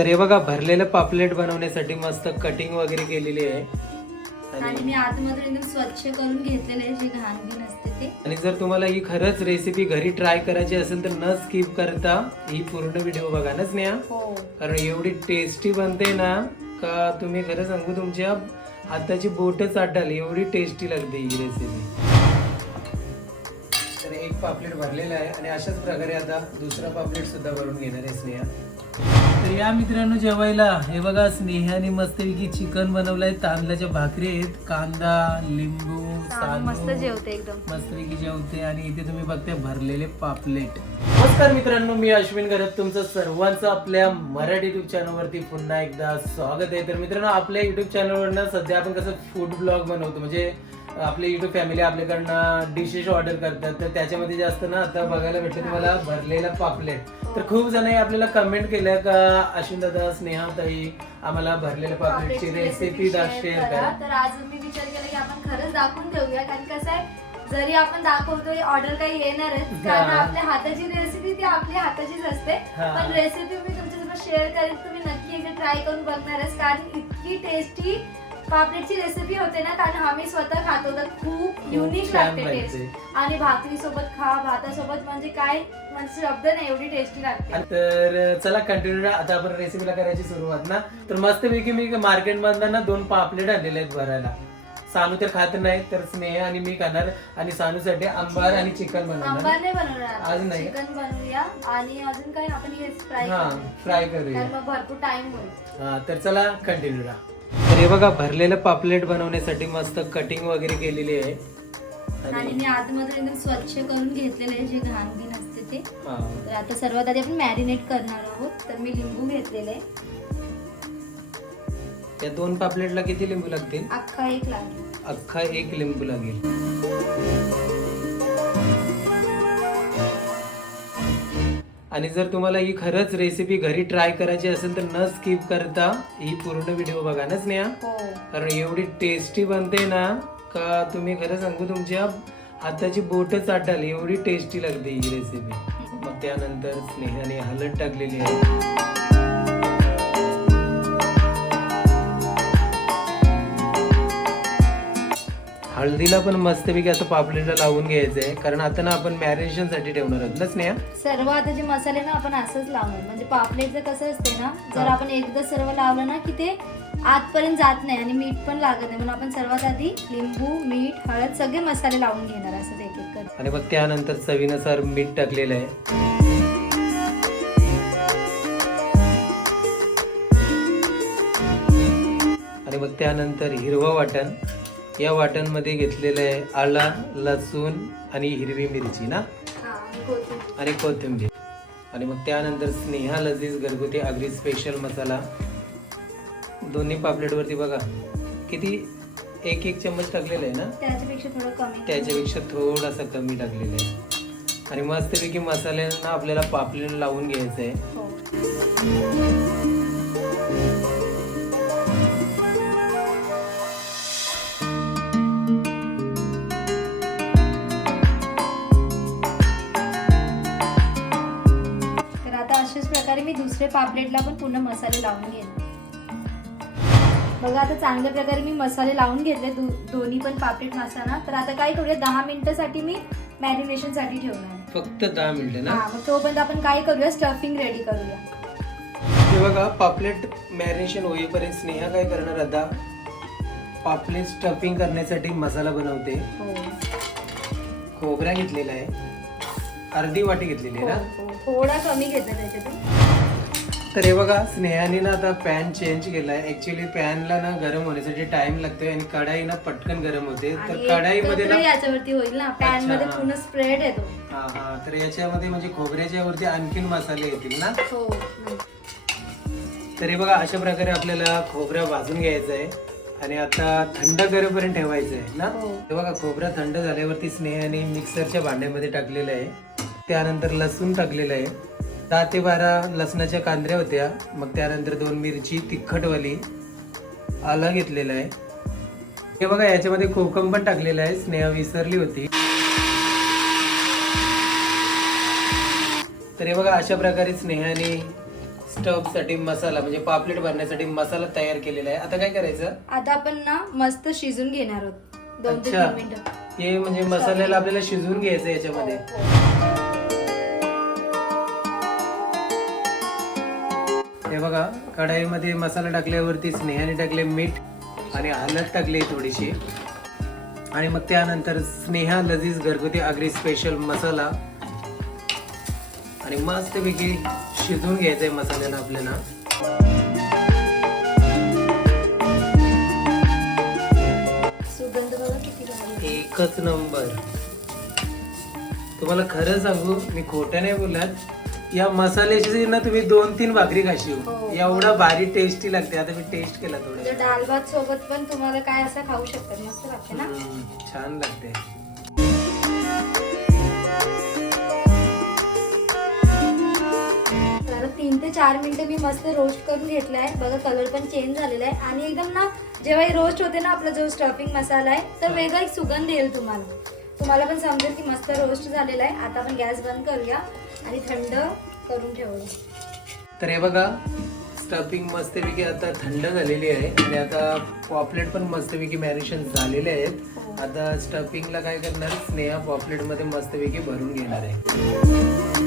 तर हे बघा भरलेलं पापलेट बनवण्यासाठी मस्त कटिंग वगैरे केलेली आहे. आणि मी आतमधून एकदम स्वच्छ करून घेतलेले जे घाण बिन असते ते. आणि जर तुम्हाला ही खरंच रेसिपी घरी ट्राय करायची असेल तर न स्किप करता ही पूर्ण व्हिडिओ बघा ना स्नेहा? हो. कारण एवढी टेस्टी बनते ना का तुम्ही खरं सांगू तुमच्या हाताची बोट चाटाल एवढी टेस्टी लागते ही रेसिपी तर एक पापलेट भरलेला आहे आणि अशाच प्रकारे आता दुसरा पापलेट सुद्धा भरून घेणार आहे स्नेहा. तर या मित्रांनो जेवायला. हे बघा स्नेहाने मस्तपैकी चिकन बनवलंय. तांदळाच्या भाकरी आहेत. कांदा लिंबू मस्त जेवते एकदम. मस्तपैकी जेवते आणि इथे तुम्ही बघताय भरलेले पापलेट. नमस्कार मित्रांनो मी अश्विन करत तुमचं सर्वांचं आपल्या मराठी युट्यूब चॅनलवरती पुन्हा एकदा स्वागत आहे. तर मित्रांनो आपल्या युट्यूब चॅनलवरनं सध्या आपण कसं फूड ब्लॉग बनवतो. म्हणजे आपले युट्यूब फॅमिली आपल्याकडनं डिशेस ऑर्डर करतात. तर त्याच्यामध्ये जास्त ना आता बघायला भेटलं तुम्हाला भरलेला पापलेट. तर खूप जणांनी आपल्याला कमेंट केलं का अश्विन दादा स्नेहा ताई आम्हाला भरलेल्या पापलेटची रेसिपी share शेअर करा. तर आज मी विचार केला की आपण खरंच दाखवून देऊया कारण कसं आहे जरी आपण दाखवतोय ऑर्डर काही येणारच कारण. आपल्या हाताची रेसिपी ती आपल्या हाताचीच असते. पण रेसिपी मी तुमच्यासोबत शेअर करेन तुम्ही नक्की एकदा ट्राय करून बघणारच कारण इतकी टेस्टी पापलेटची रेसिपी होते ना कारण आम्ही स्वतः खातो तर खूप युनिक लागते. टेस्ट आणि भाकरी सोबत खा भातासोबत म्हणजे काय म्हणजे शब्द नाही एवढी टेस्टी लागते. तर चला कंटिन्यू आता आपण रेसिपीला करायची सुरुवात ना. तर मस्तपैकी मी मार्केट मधनं ना दोन पापलेट आणलेले आहेत भरायला सानू तर खात नाही तर स्नेह आणि मी खाणार. आणि सानूसाठी आंबार आणि चिकन बनवणार. आंबार नाही बनवणार. आज नाही. चिकन बनवूया. आणि अजून काय आपण हे फ्राय हा फ्राय करूया. मग भरपूर टाइम होईल. हा तर चला कंटिन्यू तर हे बघा भरलेलं पापलेट बनवण्यासाठी मस्त कटिंग वगैरे केलेली आहे. आणि मी आतमधून एकदम स्वच्छ करून घेतलेले आहे जे घाण बिन असते ते. हा. तर आता सर्वात आधी आपण मॅरिनेट करणार आहोत. तर मी लिंबू घेतलेले. आहे या दोन पापलेटला किती लिंबू लागतील? अख्खा एक लागेल. अख्खा एक लिंबू लागेल. आणि जर तुम्हाला ही खरंच रेसिपी घरी ट्राय करायची असेल तर न स्किप करता ही पूर्ण व्हिडिओ बघा ना स्नेहा? हो. कारण एवढी टेस्टी बनते ना का तुम्ही खरं सांगू तुमच्या हाताची बोट चाटाल एवढी टेस्टी लागते ही रेसिपी मग त्यानंतर स्नेहाने हलद टाकलेली आहे. हळदीला पण मस्तपैकी असं पापलेटला लावून घ्यायचं आहे कारण आता ना आपण मॅरिनेशनसाठी ठेवणार आहोत ना स्नेहा? सर्व आता जे मसाले ना आपण असंच लावणार. म्हणजे पापलेटचं कसं असते ना जर. आपण एकदा सर्व लावलं ना की ते आतपर्यंत जात नाही आणि मीठ पण लागत नाही. म्हणून आपण सर्वात आधी लिंबू मीठ हळद सगळे मसाले लावून घेणार असंच एक एक करत आणि मग त्यानंतर चवीनुसार मीठ टाकलेलं आहे. आणि मग त्यानंतर हिरवं वाटण. या वाटणमध्ये घेतलेलं आहे आला लसूण आणि हिरवी मिरची ना? हा, आणि कोथिंबीर. आणि कोथिंबीर. आणि मग त्यानंतर स्नेहा लजीज घरगुती आगरी स्पेशल मसाला. दोन्ही पापलेटवरती बघा किती एक एक चम्मच टाकलेलं आहे ना? त्याच्यापेक्षा थोडं कमी. त्याच्यापेक्षा थोडासा कमी टाकलेलं आहे. आणि मस्तपैकी मसाल्यांना आपल्याला पापलेट लावून घ्यायचं आहे. दुसरे पापलेटला पण पूर्ण मसाले लावून घेते. बघा आता चांगल्या प्रकारे मी मसाले लावून घेतले दो- दोन्ही पण पापलेट मसाला. तर आता काय करूया दहा मिनिटासाठी मी मॅरिनेशनसाठी ठेवणार. फक्त दहा मिनिटं ना? हा मग तोपर्यंत आपण काय करूया स्टफिंग रेडी करूया. हे बघा पापलेट मॅरिनेशन होईपर्यंत स्नेहा काय करणार आता? पापलेट स्टफिंग करण्यासाठी मसाला बनवते. हो. खोबरा घेतलेला आहे. अर्धी वाटी घेतलेली आहे ना? हो, हो. थोडा कमी घेतला त्याच्यातून. तर हे बघा स्नेहाने ना आता पॅन चेंज केलाय. ऍक्च्युली पॅनला ना गरम होण्यासाठी टाइम लागतोय आणि कढाई ना पटकन गरम होते. तर कढाईमध्ये ना याच्यावरती होईल ना. पॅनमध्ये. पूर्ण स्प्रेड येतो. हा हा. तर याच्यामध्ये म्हणजे खोबऱ्याच्या वरती आणखीन मसाले येतील ना? हो तर हे बघा अशा प्रकारे आपल्याला खोबरा भाजून घ्यायचं आहे आणि आता थंड करेपर्यंत ठेवायचं आहे ना? हो. हे बघा खोबरा थंड झाल्यावरती स्नेहाने मिक्सरच्या भांड्यामध्ये टाकलेलं आहे. त्यानंतर लसूण टाकलेलं आहे. दहा ते बारा लसणाच्या कांद्र्या होत्या. मग त्यानंतर दोन मिरची तिखटवाली आलं घेतलेलं आहे. हे बघा याच्यामध्ये कोकम पण टाकलेलं आहे. स्नेहा विसरली होती. तर हे बघा अशा प्रकारे स्नेहाने स्टफसाठी मसाला म्हणजे पापलेट भरण्यासाठी मसाला तयार केलेला आहे. आता काय करायचं? आता आपण ना मस्त शिजून घेणार आहोत. दोन ते अच्छा. तीन मिनिटं. हे म्हणजे मसाल्याला आपल्याला शिजवून घ्यायचं याच्यामध्ये. हे बघा कढाईमध्ये मसाला टाकल्यावरती स्नेहाने टाकले मीठ आणि हळद टाकली थोडीशी. आणि मग त्यानंतर स्नेहा लजीज घरगुती आगरी स्पेशल मसाला. आणि मस्तपैकी शिजवून घ्यायचंय मसाल्याला आपल्याला. आहे. एकच नंबर. तुम्हाला खरं सांगू मी खोटं नाही बोलत. या मसाल्याची ना तुम्ही दोन तीन भाकरी खाशी हो. एवढा भारी टेस्टी लागते. आता मी टेस्ट केला थोडं डाल भात सोबत पण तुम्हाला काय असं खाऊ शकतात मस्त लागते ना? छान लागते. तर तीन ते चार मिनिटं मी मस्त रोस्ट करून घेतलाय. बघा कलर पण चेंज झालेला आहे. आणि एकदम ना जेव्हा हे रोस्ट होते ना आपला जो स्टफिंग मसाला आहे तर वेगळा एक सुगंध येईल तुम्हाला. तुम्हाला पण समजेल की मस्त रोस्ट झालेला आहे. आता आपण गॅस बंद करूया आणि थंड करून ठेवूया. तर हे बघा स्टफिंग मस्तपैकी आता थंड झालेली आहे. आणि आता पॉपलेट पण मस्तपैकी मॅरिनेशन झालेले आहेत. आता स्टफिंगला काय करणार? स्नेहा पॉपलेटमध्ये मस्तपैकी भरून घेणार आहे.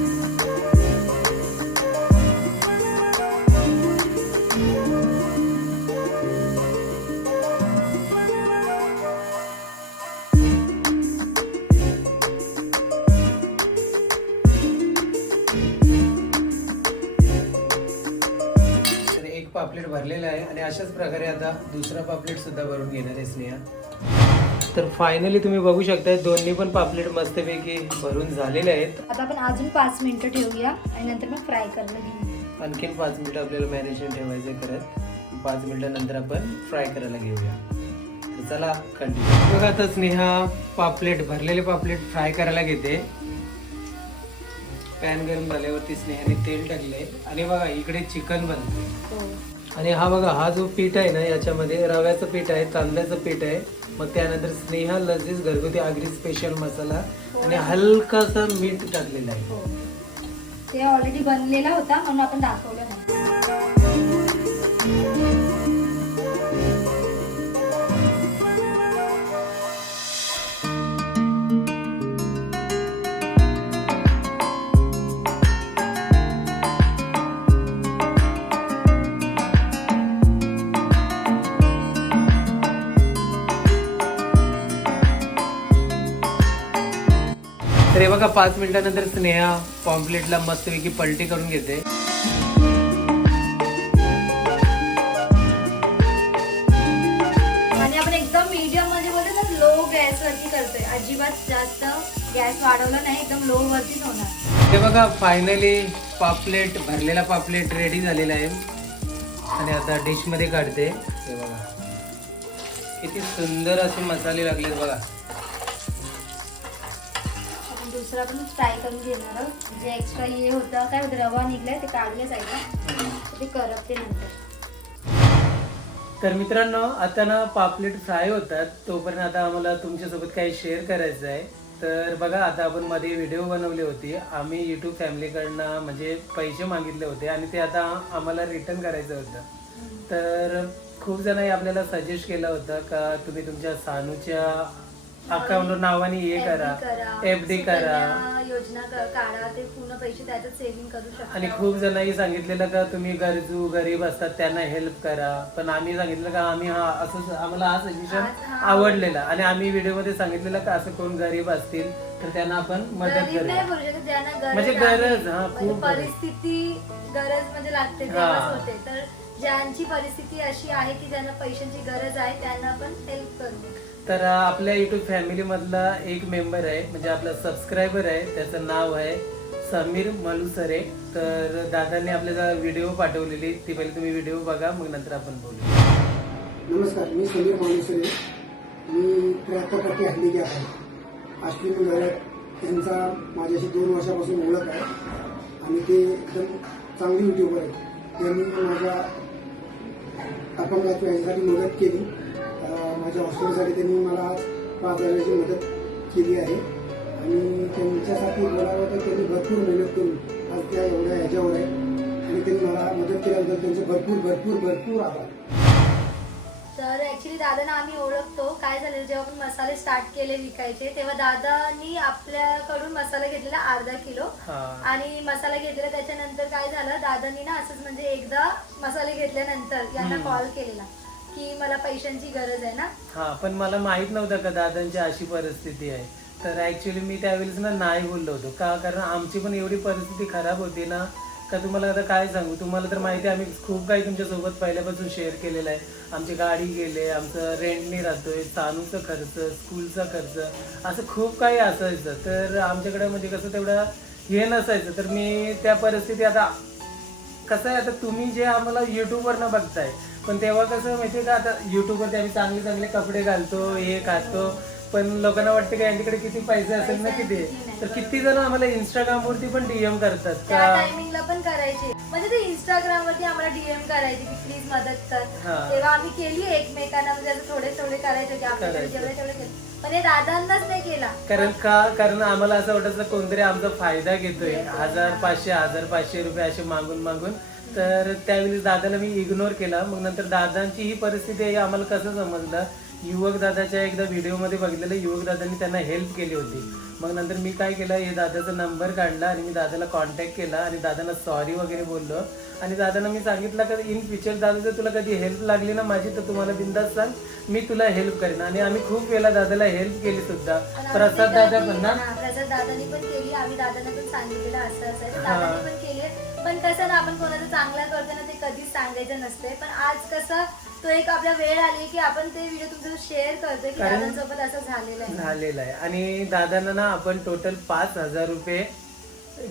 भरलेला आहे आणि अशाच प्रकारे आता दुसरा पापलेट सुद्धा भरून घेणार आहे स्नेहा. तर फायनली तुम्ही बघू शकता दोन्ही पण पापलेट मस्तपैकी भरून झालेले आहेत. आता आपण अजून पाच मिनिटं ठेवूया आणि नंतर मग फ्राय करायला घेऊया आणखीन पाच मिनिटं आपल्याला मॅरिनेशन ठेवायचं करत पाच मिनिटानंतर आपण फ्राय करायला घेऊया. तर चला कंटिन्यू बघा आता स्नेहा पापलेट भरलेले पापलेट फ्राय करायला घेते. पॅन गरम झाल्यावरती स्नेहाने तेल टाकले आणि बघा इकडे चिकन बनते हो. आणि हा बघा हा जो पीठ आहे ना याच्यामध्ये रव्याचं पीठ आहे तांदळाचं पीठ आहे. मग त्यानंतर स्नेहा लजीज घरगुती आगरी स्पेशल मसाला आणि हलकासा मीठ टाकलेलं आहे. हो. ते ऑलरेडी बनलेला होता म्हणून आपण दाखवलं नाही. बघा पाच मिनिटानंतर स्नेहा पॉम्पलेटला मस्तपैकी पलटी करून घेते. आणि आपण एकदम मीडियममध्ये बोलतो ना लो गॅस वरती करतोय. अजिबात जास्त गॅस वाढवला नाही एकदम लो वरतीच होणार. हे बघा फायनली पापलेट भरलेला पापलेट रेडी झालेला आहे. आणि आता डिशमध्ये काढते. हे बघा. किती सुंदर असे मसाले लागलेत बघा. दुसरा पण फ्राय करून घेणार आहोत. जे एक्स्ट्रा हे होतं काय होतं रवा निघलाय ते काढूया साईडला ते करपते नंतर. तर मित्रांनो आता ना पापलेट फ्राय होतात. तोपर्यंत आता आम्हाला तुमच्यासोबत काही शेअर करायचं आहे. तर बघा आता आपण मध्ये व्हिडिओ बनवली होती. आम्ही युट्यूब फॅमिलीकडनं म्हणजे पैसे मागितले होते आणि ते आता आम्हाला रिटर्न करायचं होतं. तर खूप जणांनी आपल्याला सजेस्ट केलं होतं का तुम्ही तुमच्या सानूच्या अकाउंटवर नावाने हे करा एफ डी करा. योजना काढा ते पूर्ण पैसे त्याच्यात सेव्हिंग करू शकता. आणि खूप जणांनी सांगितलेलं का तुम्ही गरजू गरीब असतात त्यांना हेल्प करा. पण आम्ही सांगितलं का आम्ही हा असं आम्हाला हा सजेशन आवडलेला. आणि आम्ही व्हिडिओमध्ये सांगितलेलं का असं कोण गरीब असतील तर त्यांना आपण मदत गरज म्हणजे. गरज, हा, म्हणजे खूप. परिस्थिती गरज म्हणजे लागते हा. होते. तर ज्यांची परिस्थिती अशी आहे की ज्यांना पैशांची गरज आहे त्यांना आपण हेल्प करू. तर आपल्या युट्यूब फॅमिलीमधला एक मेंबर आहे म्हणजे आपला सबस्क्रायबर आहे त्याचं नाव आहे समीर मलुसरे. तर दादांनी आपल्याला व्हिडिओ पाठवलेली ती पहिले तुम्ही व्हिडिओ बघा मग नंतर आपण बोलू. नमस्कार मी समीर मलुसरे. मी त्र्याहत्तर हल्ली आहे. अश्विनी गरड त्यांचा माझ्याशी दोन वर्षापासून ओळख आहे. आणि ते एकदम चांगले युट्यूबर आहेत त्यांनी माझ्या अपंगाच्या यासाठी मदत केली. माझ्या हॉस्टेलसाठी त्यांनी मला आज पाच हजाराची मदत केली आहे. आणि त्यांच्यासाठी बोलावं तर त्यांनी भरपूर मेहनत करून आज त्या एवढ्या ह्याच्यावर आहे. आणि त्यांनी मला मदत केल्याबद्दल त्यांचे भरपूर भरपूर भरपूर आभार. तर ऍक्च्युली दादांना आम्ही ओळखतो. काय झालेलं जेव्हा आपण मसाले स्टार्ट केले विकायचे तेव्हा दादानी आपल्याकडून मसाला घेतलेला अर्धा किलो. हा. आणि मसाला घेतलेला त्याच्यानंतर काय झालं दादांनी ना असंच म्हणजे एकदा मसाले घेतल्यानंतर यांना. कॉल केलेला. की मला पैशांची गरज आहे ना? हा पण मला माहीत नव्हतं का दादांची अशी परिस्थिती आहे. तर ऍक्च्युली मी त्यावेळेस ना नाही बोललो होतो. का? कारण आमची पण एवढी परिस्थिती खराब होती ना का तुम्हाला आता काय सांगू? तुम्हाला तर माहिती आहे आम्ही खूप काही तुमच्यासोबत पहिल्यापासून शेअर केलेलं आहे. आमची गाडी गेले आमचं रेंटने राहतोय सानूचा खर्च स्कूलचा खर्च असं खूप काही असायचं. तर आमच्याकडे म्हणजे कसं तेवढं हे नसायचं. तर मी त्या परिस्थिती आता कसं आहे आता तुम्ही जे आम्हाला युट्यूबवरनं बघताय पण तेव्हा कसं माहितीये का आता युट्यूबवरती आम्ही चांगले चांगले कपडे घालतो हे खातो. पण लोकांना वाटतं का यांच्याकडे किती पैसे असेल ना किती? तर किती जण आम्हाला इंस्टाग्राम वरती पण डीएम करतात त्या का टायमिंगला पण करायचे. म्हणजे ते इंस्टाग्राम वरती आम्हाला डीएम करायचे की प्लीज मदत कर. हा. तेव्हा आम्ही केली एकमेकांना म्हणजे असं थोडे थोडे करायचे की आपल्याकडे करायचे. जेवढे तेवढे केले. पण हे दादांनाच नाही केला. कारण का? कारण आम्हाला असं वाटायचं कोणतरी आमचा फायदा घेतोय. हजार. पाचशे हजार पाचशे रुपये असे मागून मागून तर त्यावेळी दादाला मी इग्नोर केला. मग नंतर दादांची ही परिस्थिती आहे आम्हाला कसं समजलं? युवक दादाच्या एकदा व्हिडिओमध्ये बघितलेलं युवक दादांनी त्यांना हेल्प केली होती. मग नंतर मी काय केलं हे दादाचा नंबर काढला आणि मी दादाला कॉन्टॅक्ट केला आणि दादांना सॉरी वगैरे बोललो. आणि दादांना मी सांगितलं का इन फ्युचर दादा जर तुला कधी हेल्प लागली ना माझी तर तुम्हाला बिंदास सांग मी तुला हेल्प करेन. आणि आम्ही खूप वेळा दादाला हेल्प केली सुद्धा. प्रसाद दादा पण ना? प्रसाद दादानी पण केली आम्ही दादांना पण सांगितलेलं असं असं. दादांनी पण केली पण कसं ना आपण कोणाचं चांगलं करतो ना ते कधीच सांगायचं नसते. पण आज कसं तो एक आपला वेळ आली की आपण ते व्हिडिओ तुमचं शेअर करतोय की कारण- दादांसोबत असं झालेलं आहे. झालेलं आहे. आणि दादांना ना आपण टोटल पाच हजार रुपये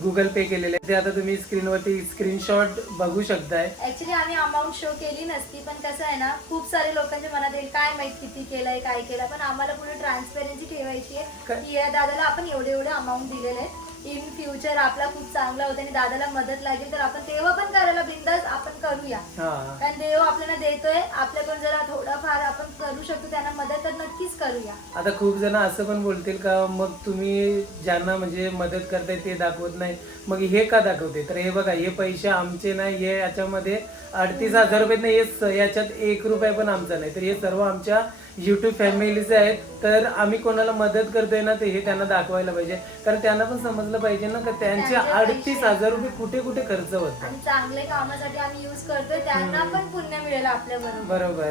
गुगल पे केलेले आहे. ते आता तुम्ही स्क्रीनवरती स्क्रीनशॉट बघू शकताय. ऍक्च्युली आम्ही अमाऊंट शो केली नसती पण कसं आहे ना खूप सारे लोकांच्या मनात येईल काय माहीत किती केलंय काय केलं. पण आम्हाला पुढे ट्रान्सपेरन्सी ठेवायची आहे काय? की या दादाला आपण एवढे एवढे अमाऊंट दिलेले आहे इन फ्युचर आपला खूप चांगला होता आणि दादाला मदत लागेल तर आपण तेव्हा पण करायला बिंदास आपण करूया. हा. कारण देव आपल्याला देतोय आपल्याकडून जरा थोडंफार आपण करू शकतो त्यांना मदत तर नक्कीच करूया. आता खूप जण असं पण बोलतील का मग तुम्ही ज्यांना म्हणजे मदत करताय ते दाखवत नाही. मग हे का दाखवते? तर हे बघा हे पैसे आमचे नाही हे याच्यामध्ये अडतीस हजार रुपये नाही हे स- याच्यात एक रुपया पण आमचा नाही. तर हे सर्व आमच्या युट्यूब फॅमिलीचे आहेत तर आम्ही कोणाला मदत करतोय ना ते हे त्यांना दाखवायला पाहिजे. कारण त्यांना पण समजलं पाहिजे ना का त्यांचे त्यांचे पैसे- अडतीस हजार रुपये कुठे कुठे खर्च होतात. आणि चांगले कामासाठी आम्ही युज करतोय त्यांना पण पुण्य मिळेल आपल्या बरोबर. बरोबर.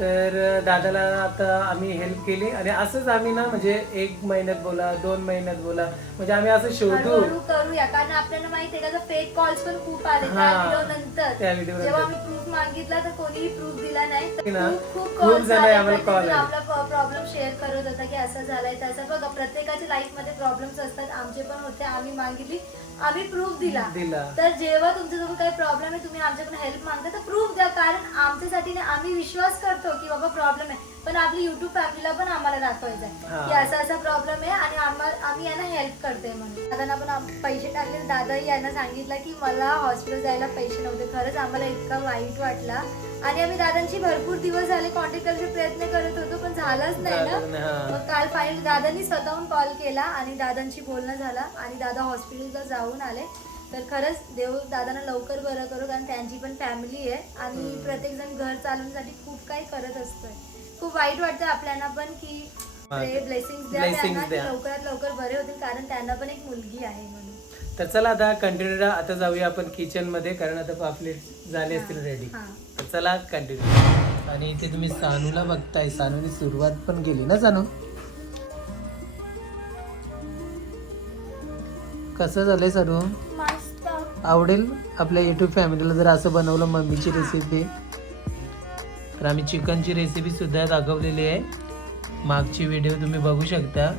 तर दादाला आता आम्ही हेल्प केली आणि असंच आम्ही ना म्हणजे एक महिन्यात बोला दोन महिन्यात बोला म्हणजे आम्ही असं शोधू हळूहळू करूया कारण आपल्याला माहिती आहे का फेक कॉल्स पण खूप आले त्या हा. व्हिडिओ नंतर त्या व्हिडिओ जेव्हा. आम्ही प्रूफ मागितला तर कोणीही प्रूफ दिला नाही तर ना, खूप खूप खूप calls जण आले. आम्हाला call प्रत्येकजण आले. आपला प्रॉब्लेम शेअर करत होता की असं झालंय तसं बघा प्रत्येकाच्या लाईफमध्ये प्रॉब्लेम्स असतात आमचे पण होते आम्ही मागितली आम्ही प्रूफ दिला. दिला. तर जेव्हा तुमच्याजवळ काही प्रॉब्लेम आहे तुम्ही आमच्याकडे हेल्प मागता तर प्रूफ द्या. कारण आमच्यासाठी ना आम्ही विश्वास करतो की बाबा प्रॉब्लेम आहे. पण आपली युट्यूब फॅमिलीला पण आम्हाला दाखवायचं आहे. की असा असा प्रॉब्लेम आहे आणि आम्हाला आम्ही यांना हेल्प करते म्हणून. दादांना पण पैसे टाकले. तर दादाही यांना सांगितलं की मला हॉस्पिटल जायला पैसे नव्हते. खरंच आम्हाला इतका वाईट वाटला. आणि आम्ही दादांची भरपूर दिवस झाले कॉन्टॅक्ट करायचे प्रयत्न करत होतो पण झालाच नाही ना. मग काल फाईल दादांनी स्वतःहून कॉल केला आणि दादांची बोलणं झाला आणि दादा हॉस्पिटलला जाऊन आले. तर खरंच देव दादांना लवकर बरं करू कारण त्यांची पण फॅमिली आहे आणि प्रत्येक जण घर चालवण्यासाठी खूप काही करत असतोय. खूप वाईट वाटतं आपल्याला पण की. ब्लेसिंग द्या त्यांना की. लवकरात लवकर बरे होतील कारण त्यांना पण एक मुलगी आहे म्हणून. तर चला आता कंटिन्यू आता जाऊया आपण किचनमध्ये कारण आता पापलेट झाले असतील रेडी तर चला कंटिन्यू आणि इथे तुम्ही सानूला बघताय. सानूने सुरुवात पण केली ना सानू? कसं झालंय मस्त. आवडेल आपल्या युट्यूब फॅमिलीला जर असं बनवलं मम्मीची रेसिपी तर आम्ही चिकनची रेसिपी सुद्धा दाखवलेली आहे. मागची व्हिडिओ तुम्ही बघू शकता.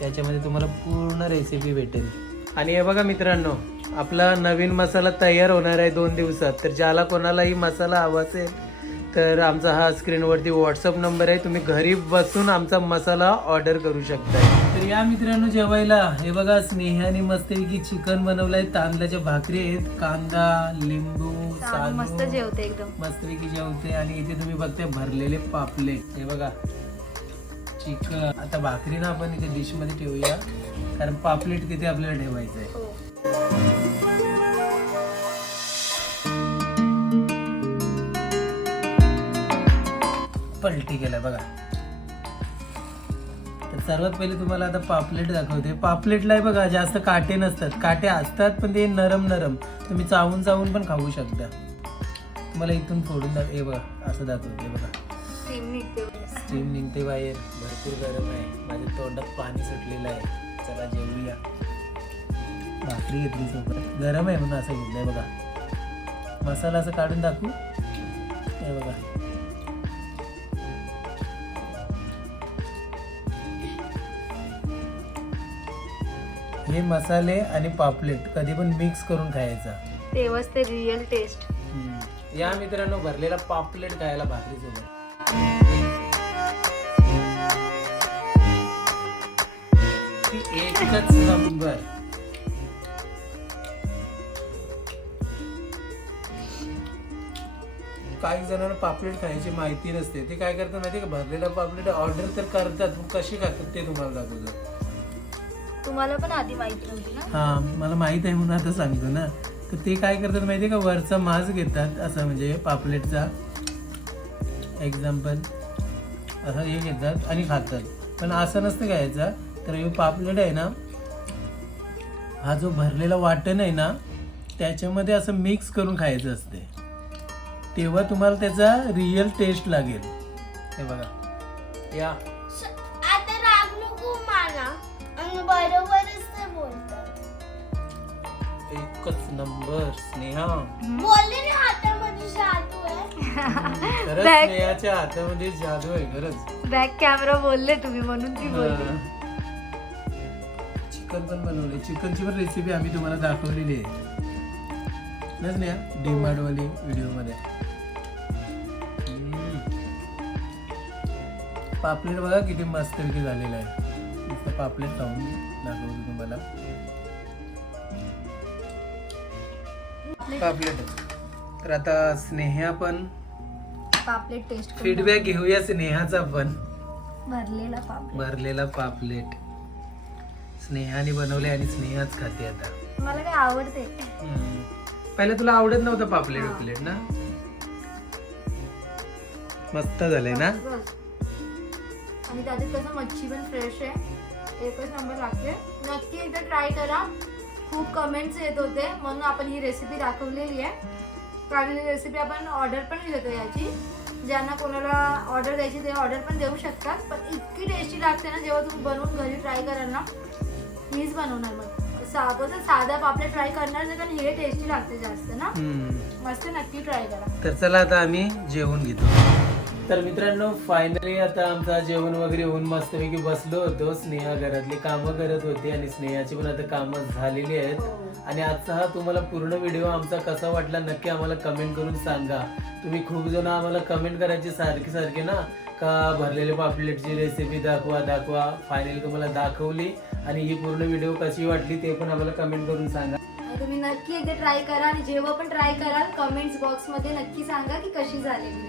त्याच्यामध्ये तुम्हाला पूर्ण रेसिपी भेटेल. आणि हे बघा मित्रांनो आपला नवीन मसाला तयार होणार आहे दोन दिवसात. तर ज्याला कोणालाही मसाला हवा असेल तर आमचा हा स्क्रीनवरती व्हॉट्सअप नंबर आहे. तुम्ही घरी बसून आमचा मसाला ऑर्डर करू शकता तर या मित्रांनो जेवायला हे बघा स्नेहाने मस्तपैकी चिकन बनवलंय. तांदळाच्या भाकरी आहेत. कांदा लिंबू मस्त जेवते एकदम. मस्तपैकी जेवते आणि इथे तुम्ही बघताय भरलेले पापलेट. हे बघा. चिकन आता भाकरी ना आपण इथे डिशमध्ये ठेवूया. कारण पापलेट तिथे आपल्याला ठेवायचं आहे पलटी केलाय बघा. तर सर्वात पहिले तुम्हाला आता पापलेट दाखवते. पापलेटला बघा जास्त काटे नसतात. काटे असतात पण ते नरम नरम. तुम्ही चावून चावून पण खाऊ शकता. तुम्हाला इथून फोडून दाख हे बघा असं दाखवते बघा. स्टीम निघते बाहेर. भरपूर गरम आहे. माझ्या तोंडात पाणी सुटलेलं आहे. चला जेवूया. भाकरी घेतली सोबत. गरम आहे म्हणून असं घेतलंय बघा. मसाला असं काढून दाखवू. हे बघा. हे मसाले आणि पापलेट कधी पण मिक्स करून खायचा. तेव्हाच ते रिअल टेस्ट या मित्रांनो भरलेला पापलेट खायला भाकरी सोबत. एकच नंबर काही जणांना पापलेट खायची माहिती नसते. ते काय करतात माहिती का? भरलेला पापलेट ऑर्डर तर करतात. कशी खातात ते तुम्हाला दाखवतो. तुम्हाला पण आधी माहिती नव्हती ना? हा मला माहीत आहे म्हणून आता सांगतो ना. तर ते काय करतात माहिती आहे का? वरचा मांस घेतात असं म्हणजे पापलेटचा. एक्झाम्पल असं हे घेतात आणि खातात. पण असं नसतं घ्यायचा. तर हे पापलेट आहे ना हा जो भरलेला वाटण आहे ना त्याच्यामध्ये असं मिक्स करून खायचं असते. तेव्हा तुम्हाला त्याचा रिअल टेस्ट लागेल. हे बघा. या. एकच नंबर स्नेहा. बोलले ना हातामध्ये जादू आहे. खरंच Back. स्नेहाच्या हातामध्ये जादू आहे खरंच. बॅक कॅमेरा बोलले तुम्ही म्हणून ती बोलली. चिकन पण बनवले चिकनची पण रेसिपी आम्ही तुम्हाला दाखवलेली आहे. नच नाही डीमार्ट वाली व्हिडिओमध्ये. हम्म. पापलेट बघा किती मस्त झालेला आहे. नुसतं पापलेट खाऊन दाखवतो तुम्हाला. पापलेट तर आता स्नेहा पण पापलेट टेस्ट फीडबॅक घेऊया स्नेहाचा पण. भरलेला पापलेट भरलेला पापलेट स्नेहाने बनवले आणि स्नेहाच खाते आता. मला काय आवडते. हम्म. पहिलं तुला आवडत नव्हतं पापलेट बिपलेट ना? मस्त झालंय ना. आणि त्याच्यात कसं मच्छी पण फ्रेश आहे. एकच नंबर लागते. नक्की एकदा ट्राय करा. खूप कमेंट्स येत होते. म्हणून आपण ही रेसिपी दाखवलेली आहे. कारण ही रेसिपी आपण ऑर्डर पण घेतो याची. ज्यांना कोणाला ऑर्डर द्यायची ते ऑर्डर पण देऊ शकतात. पण इतकी टेस्टी लागते ना जेव्हा तुम्ही बनवून घरी ट्राय कराल ना हीच बनवणार मग. साधं साधा पापलेट ट्राय करणार नाही कारण हे टेस्टी लागते जास्त ना. मस्त नक्की ट्राय करा. तर चला आता आम्ही जेवण घेतो. तर मित्रांनो फायनली आता आमचा जेवण वगैरे होऊन मस्तपैकी बसलो होतो. स्नेहा घरातली कामं करत होती आणि स्नेहाची पण आता कामं झालेली आहेत. आणि आजचा हा तुम्हाला पूर्ण व्हिडिओ आमचा कसा वाटला नक्की आम्हाला कमेंट करून सांगा. तुम्ही खूप जण आम्हाला कमेंट करायचे सारखे सारखे ना? का भरलेले पापलेटची रेसिपी दाखवा दाखवा. फायनली तुम्हाला दाखवली. आणि ही पूर्ण व्हिडिओ कशी वाटली ते पण आम्हाला कमेंट करून सांगा. तुम्ही नक्की एकदा ट्राय करा आणि जेव्हा पण ट्राय कराल कमेंट्स बॉक्समध्ये नक्की सांगा की कशी झालेली